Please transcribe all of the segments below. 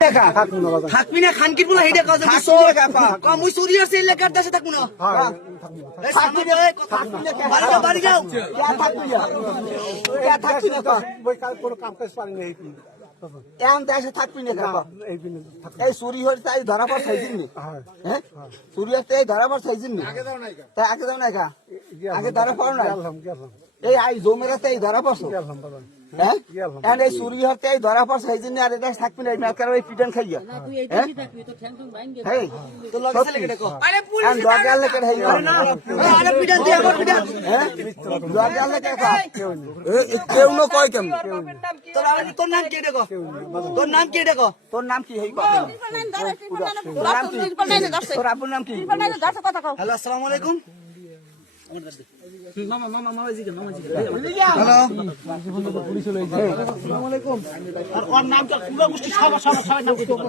থাকবি না খানকির বলে হেডে কাজ মুই চুরি আছে এলাকার দেশে থাকবো না বাড়ি যাও দেশে থাকবি না এই চুরি হয়েছে এই ধরা পর চাইছেন নি হ্যাঁ চুরি হচ্ছে এই ধরা পর চাইছেন নি তাই আগে যাও না আগে ধরা পাও না এই আই জমের এই ধরা পড়ছো হ্যাঁ এই চুরি হচ্ছে এই ধরা পড়ছে এই জন্য আর এটা থাকবি না মেলকার ওই পিটন খাইয়া কেউ না কয় কেমন তোর নাম কি দেখো তোর নাম কি দেখো তোর নাম কি তোর আপুর নাম কি হ্যালো আসসালামু আলাইকুম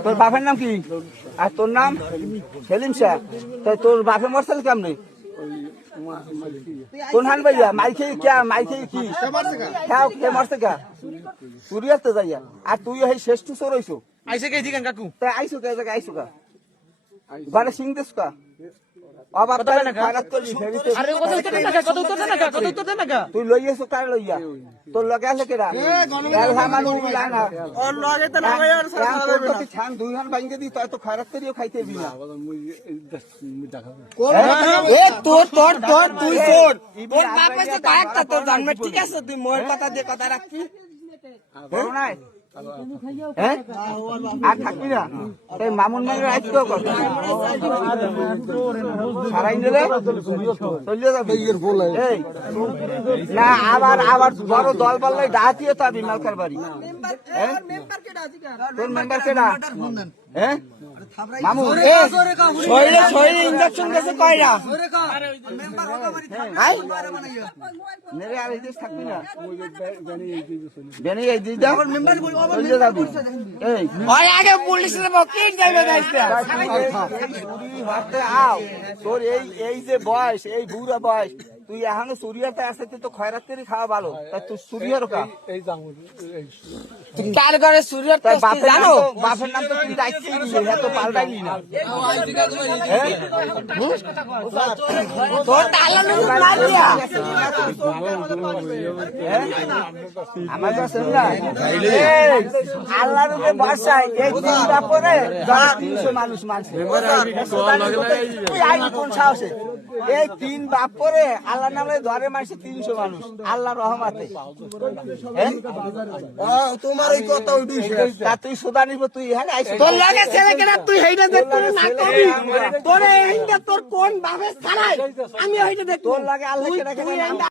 তোর বাপের নাম কি আর তোর নাম সেলিম শাহ তাই তোর বাপে মরছিল কেমনি কোন হান ভাইয়া মাই খেয়ে কে মাই খেয়ে কি মরছে কে চুরি আসতে যাইয়া আর তুই এই শেষ টু চোর হইছো আইসে কে দিকেন কাকু তাই আইসো কে জায়গা আইসো কা ঘরে সিং দেশ কা আবার তুই লইয়াছো কার লইয়া তোর লগে আছে কেডা দুই হান ভাঙ্গে দি তো খারাপ করিও খাইতে দিবি না তোর তোর তোর তুই তোর তোর বাপ আছে কয়েকটা তোর জন্ম ঠিক আছে তুই মোর কথা দিয়ে কথা রাখবি নাই আর থাকবি না মামুন মানের আজকে সারাই দিলে চলে যাবে না আবার আবার বড় দল বললে ডাকিয়ে তো আমি মালকার বাড়ি তোর মেম্বার কেডা হ্যাঁ মামু শরীরে ইঞ্জেকশন গেছে কয়রা মেরে আর এই দেশ থাকবি না বেনি এই দিদা মেম্বার বললে যাবি এই ওই আগে পুলিশের বকিল যাইবে গাইছে হাতে আও তোর এই যে বয়স এই বুড়া বয়স তুই এখনো সুরিয়াতে আসতে তুই তো খয়রাত করে খাওয়া ভালো তাই তুই সুরিয়ার কা এই জামুর কার করে সুরিয়ার তো জানো বাপের নাম তো তুই রাখছিস না তো পাল্টাইলি না তোর তালানো মারিয়া আমার কাছে না আল্লাহর উপরে বর্ষায় এই দিন পরে 300 মানুষ মানছে তুই আই কোন সাহসে এই 3 বাপ পরে আল্লাহর নামে ধরে মারছে 300 মানুষ আল্লাহর রহমতে তোমার এই কথা উঠিছে তা তুই সুদা নিব তুই হ্যাঁ তোর লাগে ছেলে কেন তুই হেইটা দেখ তুই না করবি তোরে এইটা তোর কোন ভাবে ছাড়াই আমি হেইটা দেখ তোর লাগে আল্লাহ কেন